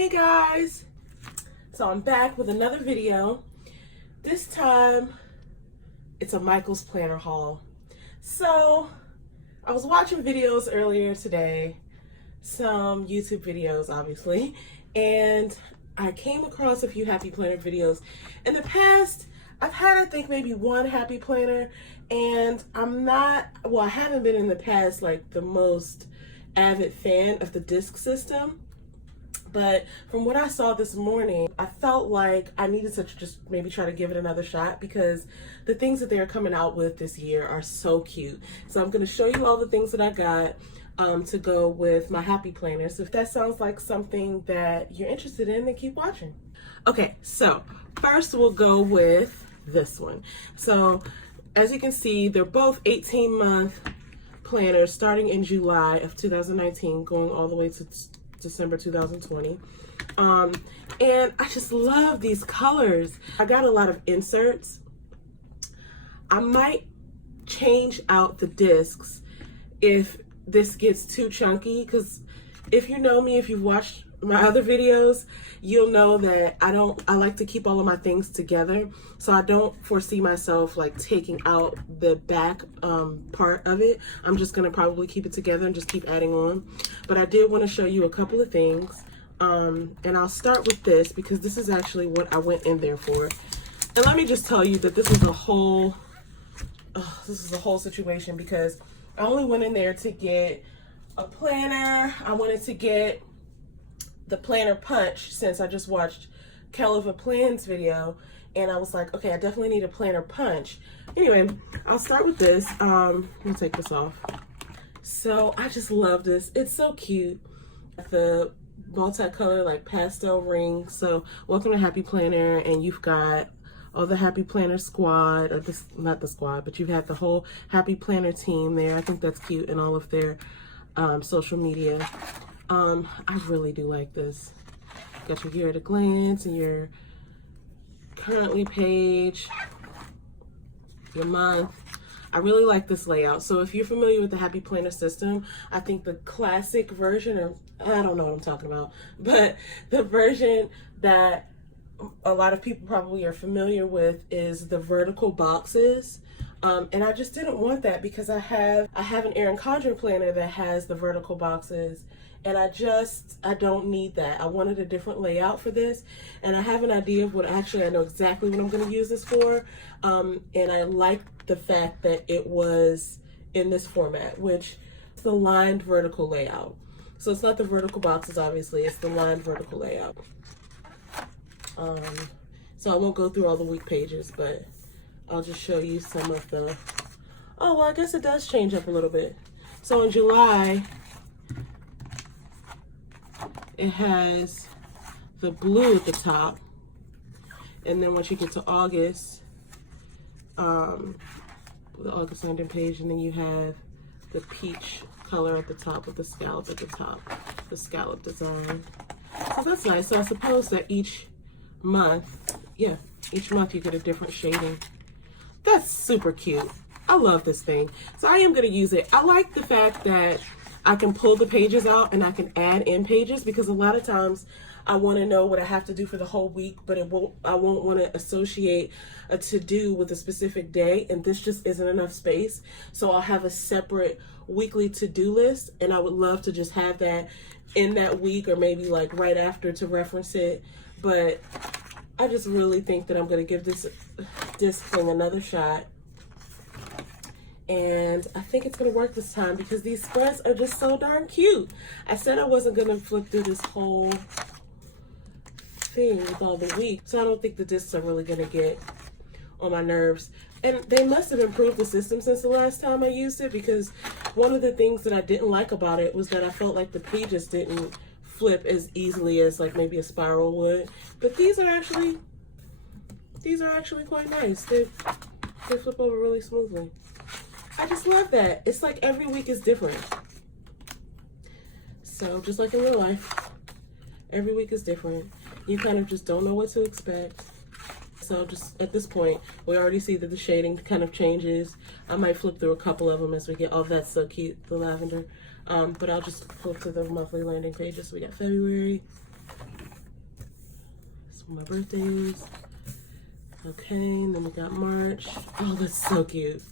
Hey guys, so I'm back with another video. This time it's a Michael's planner haul. So I was watching videos earlier today, some YouTube videos obviously, and I came across a few happy planner videos. In the past, I've had I think maybe one happy planner, and I haven't been in the past like the most avid fan of the disc system. But from what I saw this morning, I felt like I needed to just maybe try to give it another shot because the things that they're coming out with this year are so cute. So I'm going to show you all the things that I got to go with my happy planner. So if that sounds like something that you're interested in, then keep watching. Okay, so first we'll go with this one. So as you can see, they're both 18-month planners starting in July of 2019, going all the way to December 2020. And I just love these colors. I got a lot of inserts. I might change out the discs if this gets too chunky, because if you know me, if you've watched my other videos, you'll know that I like to keep all of my things together. So I don't foresee myself like taking out the back part of it. I'm just gonna probably keep it together and just keep adding on. But I did want to show you a couple of things. And I'll start with this because this is actually what I went in there for. And let me just tell you that this is a whole situation, because I only went in there to get a planner. I wanted to get the planner punch since I just watched Kelliva Plans video, and I was like, okay, I definitely need a planner punch. Anyway, I'll start with this. Let me take this off. So I just love this. It's so cute. The multicolor like pastel ring. So welcome to Happy Planner, and you've got all the Happy Planner squad, or this, not the squad, but you've had the whole Happy Planner team there. I think that's cute, and all of their social media. I really do like this. Got your year at a glance and your currently page, your month. I really like this layout. So if you're familiar with the Happy Planner system, I think the classic version, or I don't know what I'm talking about, but the version that a lot of people probably are familiar with is the vertical boxes. And I just didn't want that because I have an Erin Condren planner that has the vertical boxes, and I don't need that. I wanted a different layout for this, and I have an idea of I know exactly what I'm going to use this for. And I like the fact that it was in this format, which is the lined vertical layout. So it's not the vertical boxes, obviously, it's the lined vertical layout. So I won't go through all the week pages, but I'll just show you some of the, oh, well, I guess it does change up a little bit. So in July, it has the blue at the top. And then once you get to August, the August landing page, and then you have the peach color at the top with the scallop at the top, the scallop design. So that's nice. So I suppose that each month you get a different shading. That's super cute. I love this thing. So I am going to use it. I like the fact that I can pull the pages out and I can add in pages, because a lot of times I want to know what I have to do for the whole week, but I won't want to associate a to-do with a specific day, and this just isn't enough space. So I'll have a separate weekly to-do list, and I would love to just have that in that week, or maybe like right after to reference it. But I just really think that I'm going to give this disc thing another shot. And I think it's going to work this time because these spreads are just so darn cute. I said I wasn't going to flip through this whole thing with all the week, so I don't think the discs are really going to get on my nerves. And they must have improved the system since the last time I used it, because one of the things that I didn't like about it was that I felt like the pages didn't flip as easily as like maybe a spiral would. But these are actually quite nice. They flip over really smoothly. I just love that. It's like every week is different. So just like in real life, every week is different. You kind of just don't know what to expect. So just at this point, we already see that the shading kind of changes. I might flip through a couple of them as we get, oh, that's so cute, the lavender. But I'll just flip to the monthly landing pages. So we got February, for my birthdays. Okay, and then we got March. Oh, that's so cute.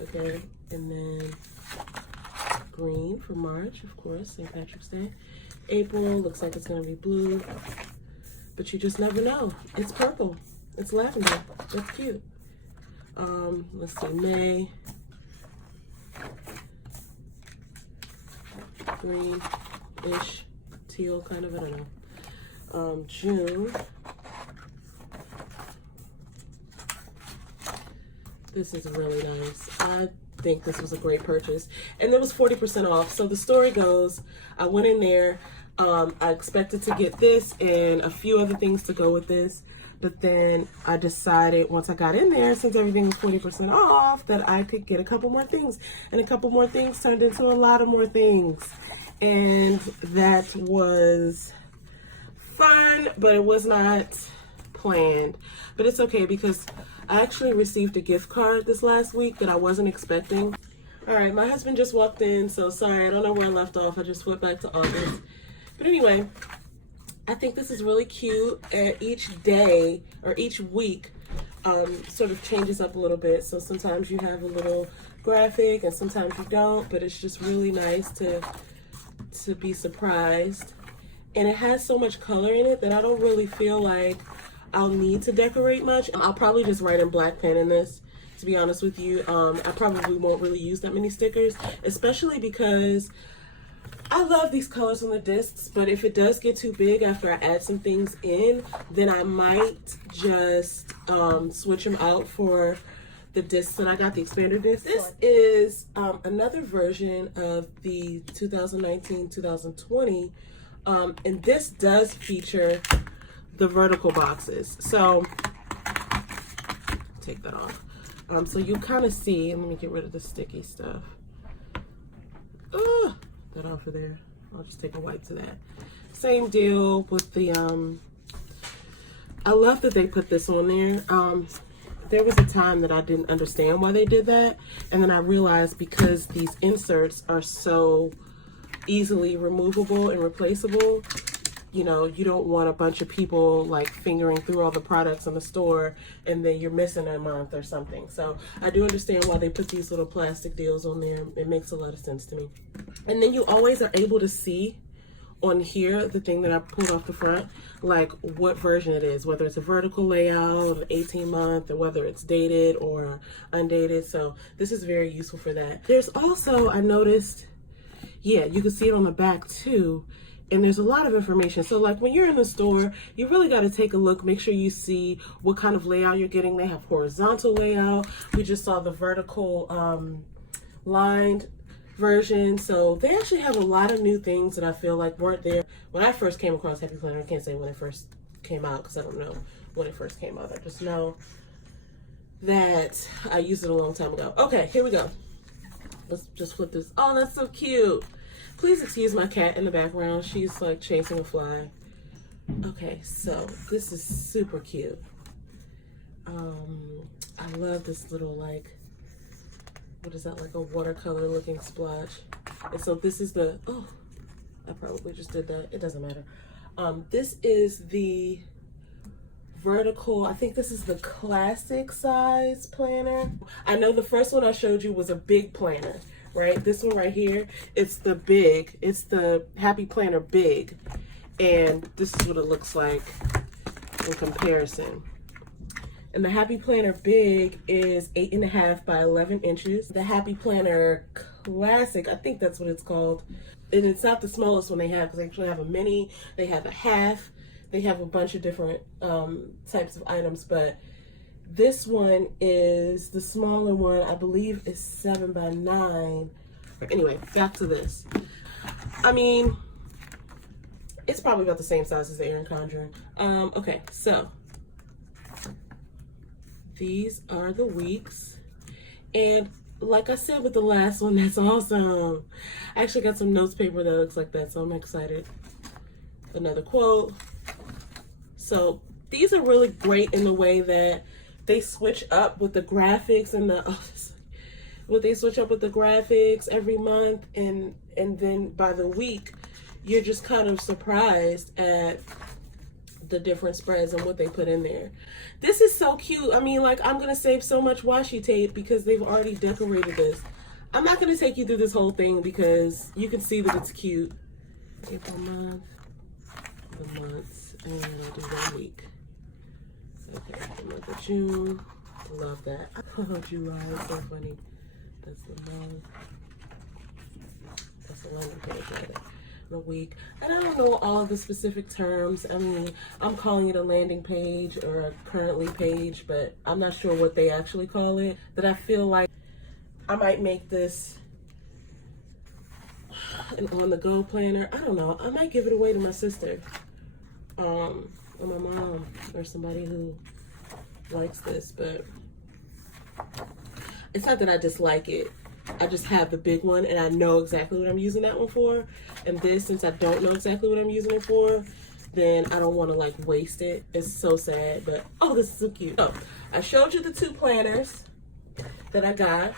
Okay, and then green for March, of course, St. Patrick's Day. April looks like it's gonna be blue, but you just never know. It's purple. It's lavender. That's cute. Let's see, May. Green-ish, teal kind of, I don't know. June. This is really nice. I think this was a great purchase. And it was 40% off. So the story goes, I went in there, I expected to get this and a few other things to go with this. But then I decided once I got in there, since everything was 40% off, that I could get a couple more things. And a couple more things turned into a lot of more things. And that was fun, but it was not planned. But it's okay because I actually received a gift card this last week that I wasn't expecting. All right, my husband just walked in, so sorry, I don't know where I left off. I just went back to August. But anyway, I think this is really cute. And each day or each week sort of changes up a little bit. So sometimes you have a little graphic and sometimes you don't, but it's just really nice to be surprised. And it has so much color in it that I don't really feel like I'll need to decorate much. I'll probably just write in black pen in this, to be honest with you. I probably won't really use that many stickers, especially because I love these colors on the discs, but if it does get too big after I add some things in, then I might just switch them out for the discs that I got, the expander discs. This is another version of the 2019-2020, and this does feature the vertical boxes. So take that off. So you kind of see, let me get rid of the sticky stuff. That off of there. I'll just take a wipe to that. Same deal with the, I love that they put this on there. There was a time that I didn't understand why they did that. And then I realized because these inserts are so easily removable and replaceable, you know, you don't want a bunch of people like fingering through all the products in the store and then you're missing a month or something. So I do understand why they put these little plastic deals on there. It makes a lot of sense to me. And then you always are able to see on here, the thing that I pulled off the front, like what version it is, whether it's a vertical layout, an 18-month, or whether it's dated or undated. So this is very useful for that. There's also, I noticed, yeah, you can see it on the back too. And there's a lot of information. So like when you're in the store, you really got to take a look, make sure you see what kind of layout you're getting. They have horizontal layout. We just saw the vertical lined version. So they actually have a lot of new things that I feel like weren't there when I first came across Happy Planner. I can't say when it first came out because I don't know when it first came out. I just know that I used it a long time ago. Okay, here we go. Let's just flip this. Oh, that's so cute. Please excuse my cat in the background. She's like chasing a fly. Okay, so this is super cute. I love this little like, what is that, like a watercolor looking splotch. And so this is the, oh, I probably just did that. It doesn't matter. This is the vertical, I think this is the classic size planner. I know the first one I showed you was a big planner, right? This one right here, it's the big, it's the Happy Planner Big. And this is what it looks like in comparison. And the Happy Planner Big is 8.5 by 11 inches. The Happy Planner Classic, I think that's what it's called. And it's not the smallest one they have because they actually have a mini, they have a half, they have a bunch of different types of items, but this one is the smaller one, I believe is 7 by 9. But anyway, back to this. I mean, it's probably about the same size as the Erin Condren. Okay, so these are the weeks. And like I said with the last one, that's awesome. I actually got some notes paper that looks like that, so I'm excited. Another quote. So these are really great in the way that they switch up with the graphics and the, they switch up with the graphics every month, and then by the week, you're just kind of surprised at the different spreads and what they put in there. This is so cute. I mean, like, I'm gonna save so much washi tape because they've already decorated this. I'm not gonna take you through this whole thing because you can see that it's cute. April month, the months, and I'll do 1 week. Okay, the month of June. Love that. Oh, July is so funny. That's the month. That's the landing page right there. A week. And I don't know all of the specific terms. I mean, I'm calling it a landing page or a currently page, but I'm not sure what they actually call it. That I feel like I might make this an on-the-go planner. I don't know. I might give it away to my sister, or my mom, or somebody who likes this. But it's not that I dislike it. I just have the big one and I know exactly what I'm using that one for. And this, since I don't know exactly what I'm using it for, then I don't want to like waste it. It's so sad, but oh, this is so cute. So I showed you the 2 planners that I got.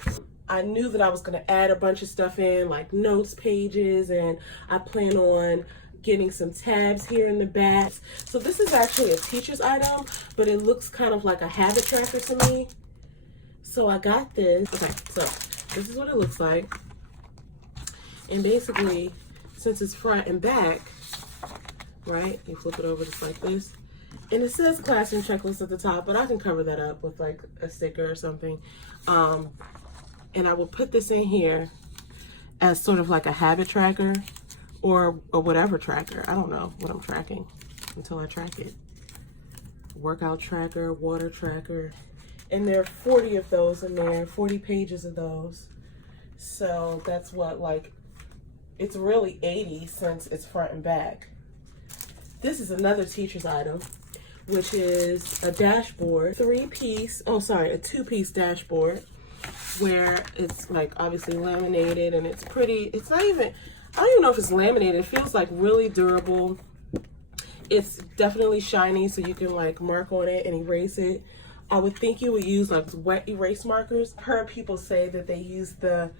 I knew that I was going to add a bunch of stuff in, like notes pages, and I plan on getting some tabs here in the back. So this is actually a teacher's item, but it looks kind of like a habit tracker to me. So I got this. Okay, so this is what it looks like. And basically, since it's front and back, right, you flip it over just like this. And it says classroom checklist at the top, but I can cover that up with like a sticker or something. And I will put this in here as sort of like a habit tracker or whatever tracker. I don't know what I'm tracking until I track it. Workout tracker, water tracker. And there are 40 of those in there, 40 pages of those. So that's what, like, it's really 80 since it's front and back. This is another teacher's item, which is a dashboard, a 2-piece dashboard, where it's like obviously laminated and it's pretty. It's not even, I don't even know if it's laminated. It feels like really durable. It's definitely shiny, so you can like mark on it and erase it. I would think you would use like wet erase markers. I've heard people say that they use the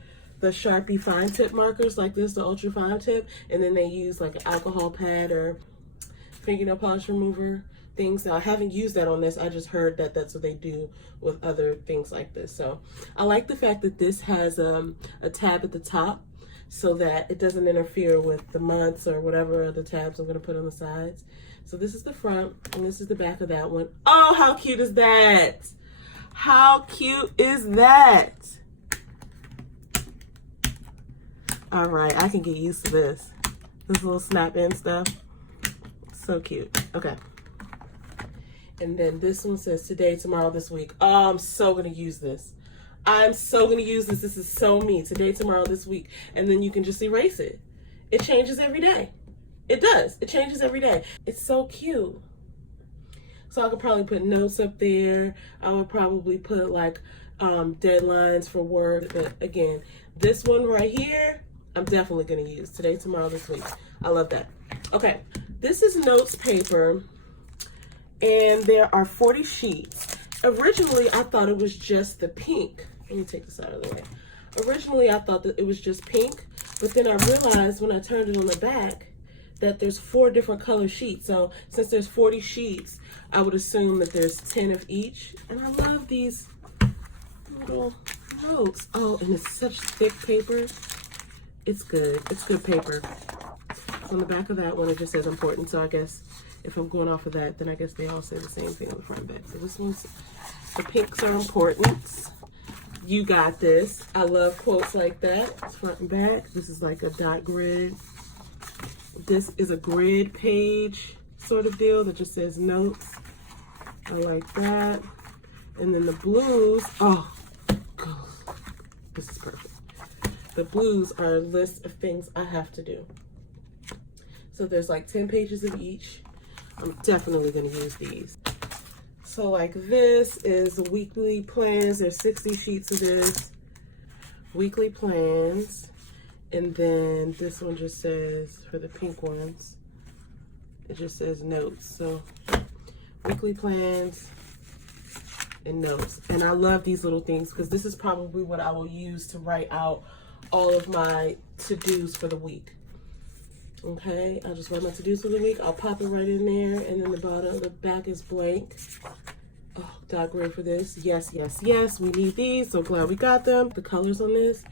Sharpie fine tip markers like this, the ultra fine tip, and then they use like an alcohol pad or fingernail polish remover things. Now I haven't used that on this. I just heard that that's what they do with other things like this. So I like the fact that this has a tab at the top so that it doesn't interfere with the months or whatever other tabs I'm going to put on the sides. So this is the front and this is the back of that one. Oh, how cute is that? How cute is that? All right, I can get used to this. This little snap in stuff. So cute. Okay. And then this one says today, tomorrow, this week. Oh, I'm so going to use this. I'm so going to use this. This is so me. Today, tomorrow, this week. And then you can just erase it. It changes every day. It does. It changes every day. It's so cute. So I could probably put notes up there. I would probably put like deadlines for work. But again, this one right here, I'm definitely going to use today, tomorrow, this week. I love that. Okay. This is notes paper. And there are 40 sheets. Originally, I thought it was just the pink. Let me take this out of the way. Originally, I thought that it was just pink. But then I realized when I turned it on the back that there's 4 different color sheets. So since there's 40 sheets, I would assume that there's 10 of each. And I love these little notes. Oh, and it's such thick paper. It's good. It's good paper. On the back of that one, it just says important. So I guess if I'm going off of that, then I guess they all say the same thing on the front and back. So this one's, the pinks are important. You got this. I love quotes like that. It's front and back. This is like a dot grid. This is a grid page sort of deal that just says notes. I like that. And then the blues, oh, God, this is perfect. The blues are a list of things I have to do. So there's like 10 pages of each. I'm definitely going to use these. So like this is the weekly plans. There's 60 sheets of this. Weekly plans. And then this one just says, for the pink ones, it just says notes. So weekly plans and notes. And I love these little things because this is probably what I will use to write out all of my to-dos for the week. Okay, I'll just write my to-dos for the week. I'll pop it right in there, and then the back is blank. Oh, got great for this. Yes, yes, yes, we need these. So glad we got them. The colors on this,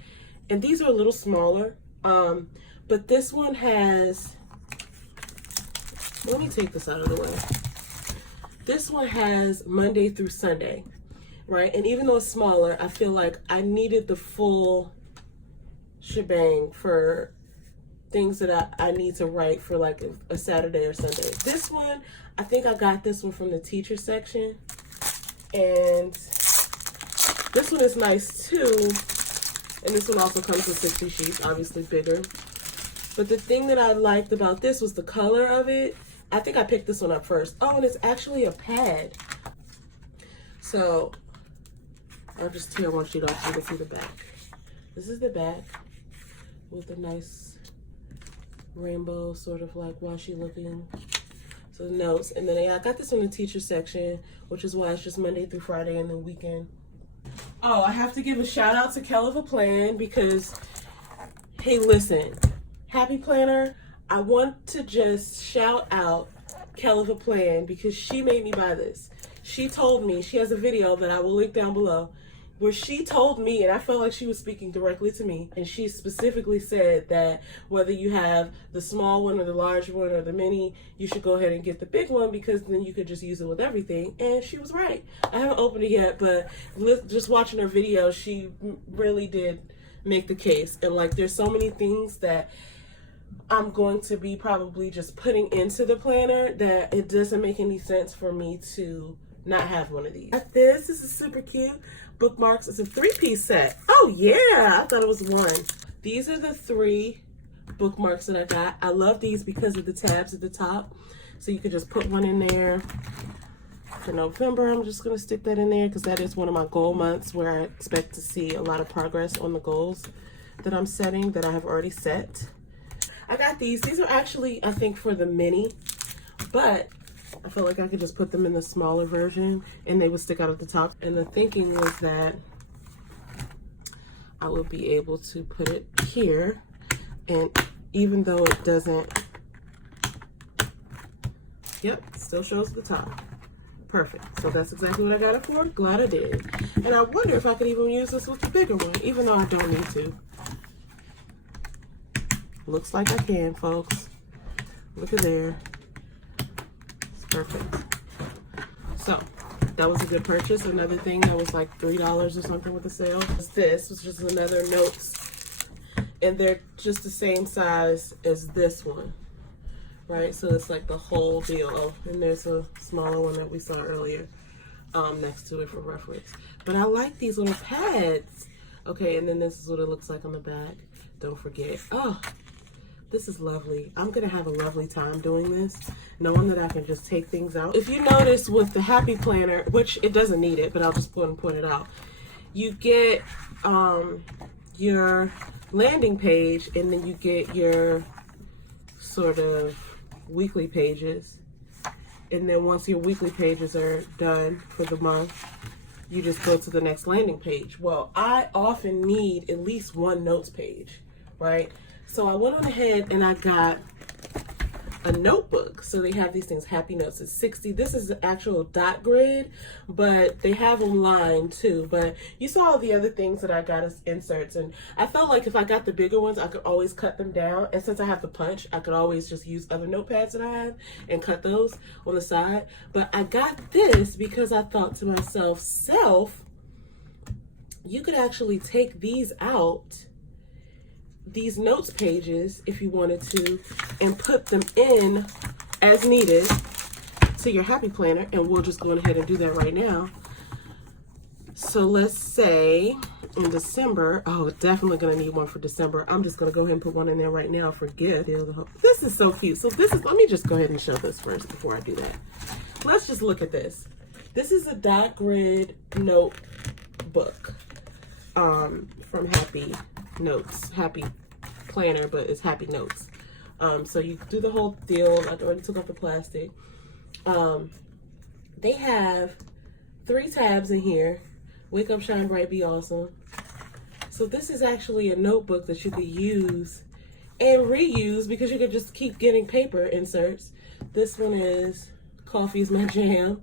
and these are a little smaller. But this one has, let me take this out of the way. This one has Monday through Sunday, right? And even though it's smaller, I feel like I needed the full shebang for things that I need to write for like a Saturday or Sunday. This one, I think I got this one from the teacher section. And this one is nice too. And this one also comes with 60 sheets, obviously bigger. But the thing that I liked about this was the color of it. I think I picked this one up first. Oh, and it's actually a pad. So I'll just tear one sheet off so you can see the back. This is the back with a nice rainbow, sort of like washi looking. So the notes. And then I got this in the teacher section, which is why it's just Monday through Friday and the weekend. Oh, I have to give a shout out to Kell of a Plan because, hey, listen, Happy Planner, I want to just shout out Kell of a Plan because she made me buy this. She told me, she has a video that I will link down below, where she told me, and I felt like she was speaking directly to me, and she specifically said that whether you have the small one or the large one or the mini, you should go ahead and get the big one because then you could just use it with everything. And she was right. I haven't opened it yet, but just watching her video, she really did make the case. And like, there's so many things that I'm going to be probably just putting into the planner that it doesn't make any sense for me to not have one of these. This is super cute. Bookmarks. It's a 3-piece set. Oh yeah, I thought it was one. These are the 3 bookmarks that I got. I love these because of the tabs at the top. So you could just put one in there. For November, I'm just going to stick that in there because that is one of my goal months where I expect to see a lot of progress on the goals that I'm setting, that I have already set. I got these. These are actually, I think, for the mini, but I felt like I could just put them in the smaller version and they would stick out at the top. And the thinking was that I would be able to put it here, and even though it doesn't, yep, still shows at the top. Perfect. So that's exactly what I got it for. Glad I did. And I wonder if I could even use this with the bigger one, even though I don't need to. Looks like I can, folks. Look at there. It's perfect. So that was a good purchase. Another thing that was like $3 or something with the sale was this, which is another notes, and they're just the same size as this one, right? So it's like the whole deal. Oh, and there's a smaller one that we saw earlier next to it for reference. But I like these little pads. Okay, and then this is what it looks like on the back. Don't forget. Oh, this is lovely. I'm gonna have a lovely time doing this, knowing that I can just take things out. If you notice with the Happy Planner, which it doesn't need it, but I'll just point it out, you get your landing page, and then you get your sort of weekly pages. And then once your weekly pages are done for the month, you just go to the next landing page. Well, I often need at least one notes page, right? So I went on ahead and I got a notebook. So they have these things, Happy Notes. It's 60. This is the actual dot grid, but they have them lined too. But you saw all the other things that I got as inserts, and I felt like if I got the bigger ones, I could always cut them down. And since I have the punch, I could always just use other notepads that I have and cut those on the side. But I got this because I thought to myself, you could actually take these out, these notes pages, if you wanted to, and put them in as needed to your Happy Planner. And we'll just go ahead and do that right now. So let's say in December, oh, definitely gonna need one for December. I'm just gonna go ahead and put one in there right now for gift. This is so cute. So this is, let me just go ahead and show this first before I do that. Let's just look at this. This is a dot grid notebook from Happy Notes, Happy Planner, but it's Happy Notes. So you do the whole deal. I already took off the plastic. They have 3 tabs in here. Wake up, shine bright, be awesome. So this is actually a notebook that you could use and reuse because you could just keep getting paper inserts. This one is Coffee's My Jam.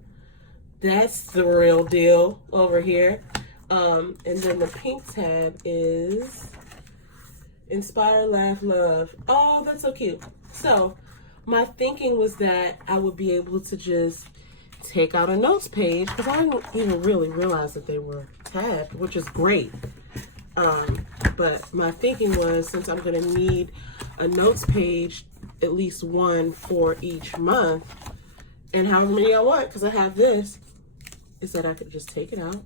That's the real deal over here. And then the pink tab is Inspire, Laugh, Love. Oh, that's so cute. So my thinking was that I would be able to just take out a notes page, because I didn't even really realize that they were tabbed, which is great. But my thinking was, since I'm going to need a notes page, at least one for each month, and however many I want, because I have this, is that I could just take it out,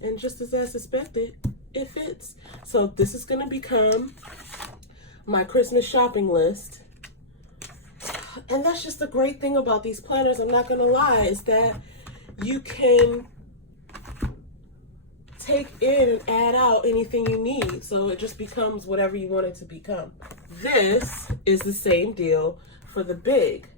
and just as I suspected, it fits. So this is going to become my Christmas shopping list. And that's just the great thing about these planners, I'm not going to lie, is that you can take in and add out anything you need. So it just becomes whatever you want it to become. This is the same deal for the big.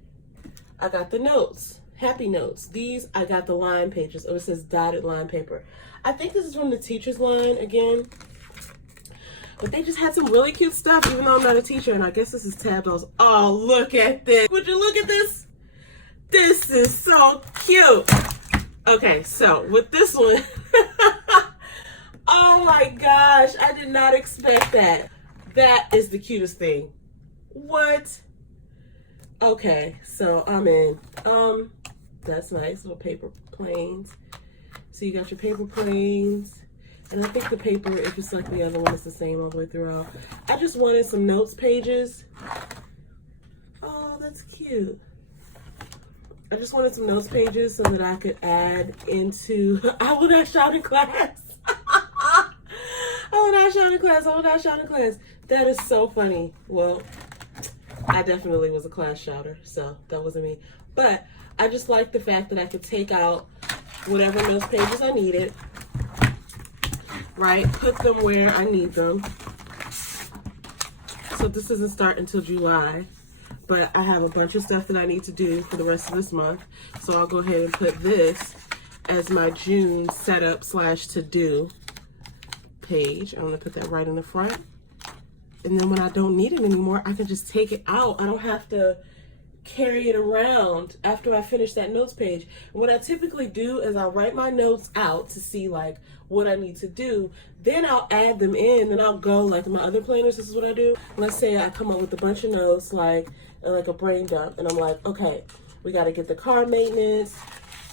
I got the notes, happy notes. These, I got the line pages. Oh, it says dotted line paper. I think this is from the teacher's line again. But they just had some really cute stuff, even though I'm not a teacher. And I guess this is tabbed. Oh, look at this. Would you look at this? This is so cute. Okay, so with this one, oh my gosh, I did not expect that. That is the cutest thing. What? Okay, so I'm in. That's nice, little paper planes. So you got your paper planes. And I think the paper, if it's like the other one, is the same all the way throughout. I just wanted some notes pages. Oh, that's cute. I just wanted some notes pages so that I could add into, I will not shout in class. I will not shout in class. I will not shout in class. That is so funny. Well, I definitely was a class shouter, so that wasn't me. But I just like the fact that I could take out whatever notes pages I needed, right? Put them where I need them. So this doesn't start until July, but I have a bunch of stuff that I need to do for the rest of this month. So I'll go ahead and put this as my June setup / to do page. I'm gonna put that right in the front. And then when I don't need it anymore, I can just take it out. I don't have to carry it around after I finish that notes page. What I typically do is I'll write my notes out to see like what I need to do. Then I'll add them in and I'll go like in my other planners. This is what I do. Let's say I come up with a bunch of notes like a brain dump, and I'm like, okay, we got to get the car maintenance.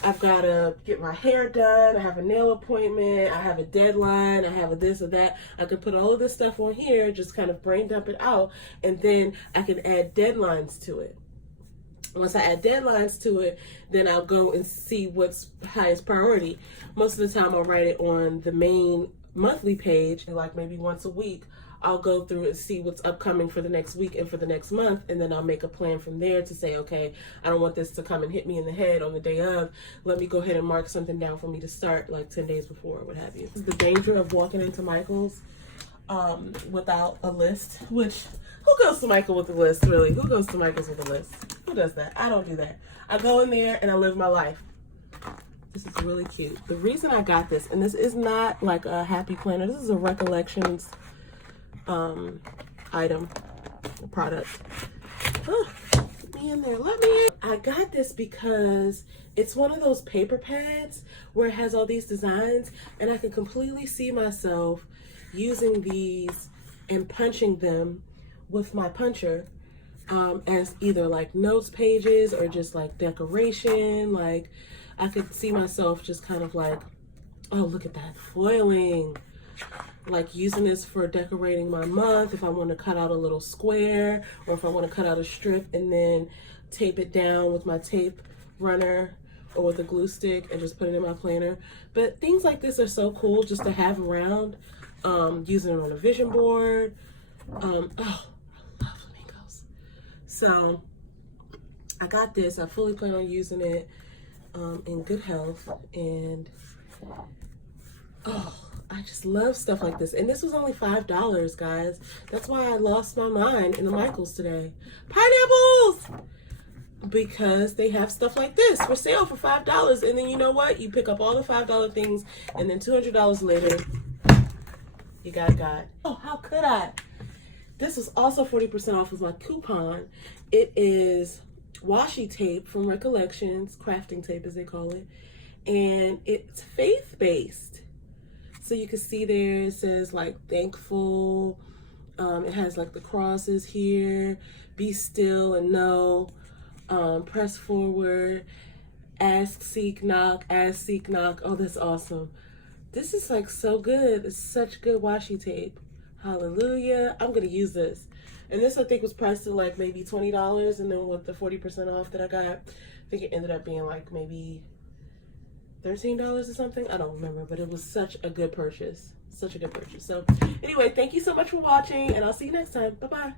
I've got to get my hair done. I have a nail appointment. I have a deadline. I have a this or that. I could put all of this stuff on here, just kind of brain dump it out, and then I can add deadlines to it. Once I add deadlines to it, then I'll go and see what's highest priority. Most of the time I'll write it on the main monthly page, like maybe once a week. I'll go through and see what's upcoming for the next week and for the next month, and then I'll make a plan from there to say, okay, I don't want this to come and hit me in the head on the day of. Let me go ahead and mark something down for me to start like 10 days before, what have you. The danger of walking into Michael's without a list, which, who goes to Michael with a list, really? Who goes to Michael's with a list? Who does that? I don't do that. I go in there and I live my life. This is really cute. The reason I got this, and this is not like a happy planner, this is a recollections item, product. Oh, let me in there, let me in. I got this because it's one of those paper pads where it has all these designs, and I can completely see myself using these and punching them with my puncher as either like notes pages or just like decoration. Like I could see myself just kind of like, oh, look at that foiling. Like using this for decorating my month if I want to cut out a little square, or if I want to cut out a strip and then tape it down with my tape runner or with a glue stick and just put it in my planner. But things like this are so cool just to have around, using it on a vision board. Oh, I love flamingos. So I got this. I fully plan on using it in good health, and oh, I just love stuff like this. And this was only $5, guys. That's why I lost my mind in the Michaels today. Pineapples! Because they have stuff like this for sale for $5. And then you know what? You pick up all the $5 things, and then $200 later, you got. Oh, how could I? This was also 40% off with my coupon. It is washi tape from Recollections, crafting tape as they call it, and it's faith-based. So you can see there it says like thankful. It has like the crosses here, be still and know, press forward, ask, seek, knock, ask, seek, knock. Oh, that's awesome. This is like so good. It's such good washi tape. Hallelujah. I'm gonna use this. And this I think was priced at like maybe $20, and then with the 40% off that I got, I think it ended up being like maybe $13 or something. I don't remember, but it was such a good purchase. Such a good purchase. So anyway, thank you so much for watching, and I'll see you next time. Bye-bye.